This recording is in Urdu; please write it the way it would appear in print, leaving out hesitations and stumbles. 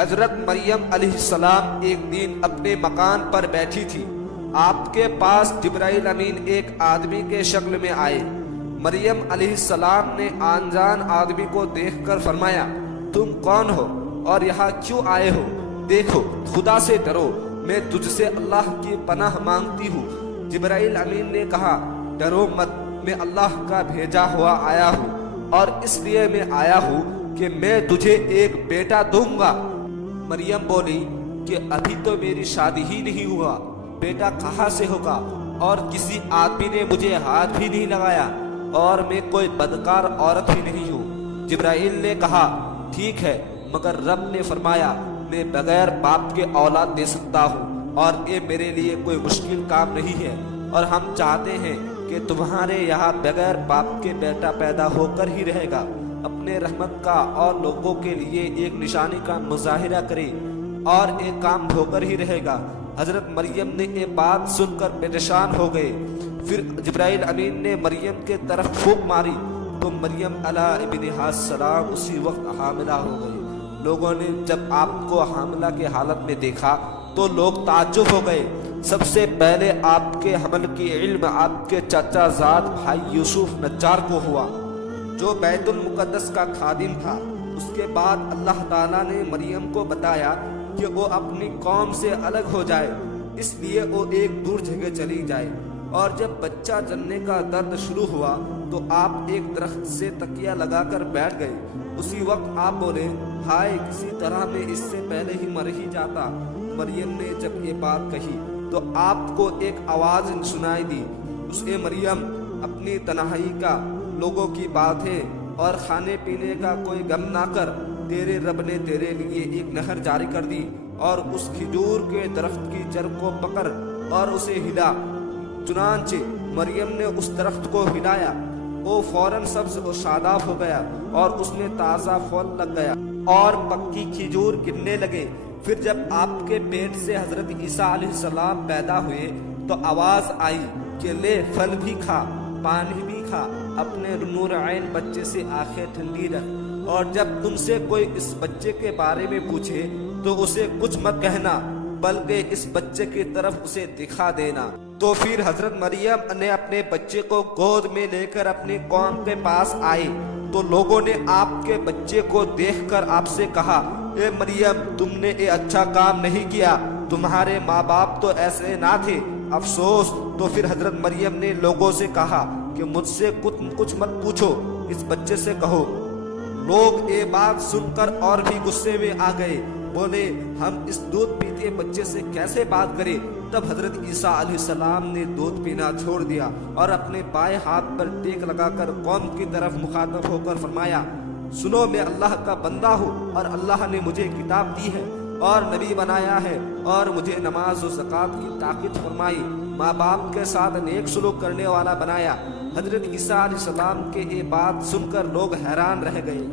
حضرت مریم علیہ السلام ایک دن اپنے مکان پر بیٹھی تھی۔ آپ کے پاس جبرائیل امین ایک آدمی کے شکل میں آئے۔ مریم علیہ السلام نے آن جان آدمی کو دیکھ کر فرمایا، تم کون ہو اور یہاں کیوں آئے ہو؟ دیکھو، خدا سے ڈرو، میں تجھ سے اللہ کی پناہ مانگتی ہوں۔ جبرائیل امین نے کہا، ڈرو مت، میں اللہ کا بھیجا ہوا آیا ہوں، اور اس لیے میں آیا ہوں کہ میں تجھے ایک بیٹا دوں گا۔ مریم بولی کہ ابھی تو میری شادی ہی نہیں ہوا، بیٹا کہاں سے ہوگا؟ اور کسی آدمی نے مجھے ہاتھ بھی نہیں لگایا، اور میں کوئی بدکار عورت ہی نہیں ہوں۔ جبرائیل نے کہا، ٹھیک ہے، مگر رب نے فرمایا، میں بغیر باپ کے اولاد دے سکتا ہوں، اور یہ میرے لیے کوئی مشکل کام نہیں ہے، اور ہم چاہتے ہیں کہ تمہارے یہاں بغیر باپ کے بیٹا پیدا ہو کر ہی رہے گا، اپنے رحمت کا اور لوگوں کے لیے ایک نشانی کا مظاہرہ کرے، اور ایک کام ہو کر ہی رہے گا۔ حضرت مریم نے یہ بات سن کر پریشان ہو گئے۔ پھر جبرائیل امین نے مریم کے طرف پھونک ماری تو مریم علیہ ابنہا السلام اسی وقت حاملہ ہو گئی۔ لوگوں نے جب آپ کو حاملہ کے حالت میں دیکھا تو لوگ تعجب ہو گئے۔ سب سے پہلے آپ کے حمل کی علم آپ کے چچا زاد بھائی یوسف نجار کو ہوا، جو بیت المقدس کا خادم تھا۔ اس کے بعد اللہ تعالیٰ نے مریم کو بتایا کہ وہ اپنی قوم سے الگ ہو جائے، اس لیے وہ ایک دور جگہ چلی جائے۔ اور جب بچہ جننے کا درد شروع ہوا تو آپ ایک درخت سے تکیہ لگا کر بیٹھ گئے۔ اسی وقت آپ بولے، ہائے، کسی طرح میں اس سے پہلے ہی مر ہی جاتا۔ مریم نے جب یہ بات کہی تو آپ کو ایک آواز سنائی دی، اس نے مریم، اپنی تنہائی کا، لوگوں کی باتیں اور کھانے پینے کا کوئی غم نہ کر، تیرے رب نے تیرے لیے ایک نہر جاری کر دی، اور اس کھجور کے درخت کی جڑ کو پکڑ اور اسے ہلا۔ چنانچہ مریم نے اس درخت کو ہلایا، وہ فوراً سبز و شاداب ہو گیا، اور اس میں تازہ پھل لگ گیا اور پکی کھجور گرنے لگے۔ پھر جب آپ کے پیٹ سے حضرت عیسیٰ علیہ السلام پیدا ہوئے تو آواز آئی کہ لے، پھل بھی کھا، پانی بھی کھا، اپنے نور عین بچے سے آنکھیں ٹھنڈی رکھ، اور جب تم سے کوئی اس بچے کے بارے میں پوچھے تو اسے کچھ مت کہنا، بلکہ اس بچے کی طرف اسے دکھا دینا۔ تو پھر حضرت مریم نے اپنے بچے کو گود میں لے کر اپنی قوم کے پاس آئی تو لوگوں نے آپ کے بچے کو دیکھ کر آپ سے کہا، اے مریم، تم نے یہ اچھا کام نہیں کیا، تمہارے ماں باپ تو ایسے نہ تھے، افسوس۔ تو پھر حضرت مریم نے لوگوں سے کہا کہ مجھ سے کچھ مت پوچھو، اس بچے سے کہو۔ لوگ یہ بات سن کر اور بھی غصے میں آ گئے، بولے، ہم اس دودھ پیتے بچے سے کیسے بات کریں؟ تب حضرت عیسیٰ علیہ السلام نے دودھ پینا چھوڑ دیا اور اپنے بائیں ہاتھ پر ٹیک لگا کر قوم کی طرف مخاطب ہو کر فرمایا، سنو، میں اللہ کا بندہ ہوں، اور اللہ نے مجھے کتاب دی ہے اور نبی بنایا ہے، اور مجھے نماز و زکوٰۃ کی طاقت فرمائی، ماں باپ کے ساتھ نیک سلوک کرنے والا بنایا۔ حضرت عیسیٰ علیہ السلام کے یہ بات سن کر لوگ حیران رہ گئے۔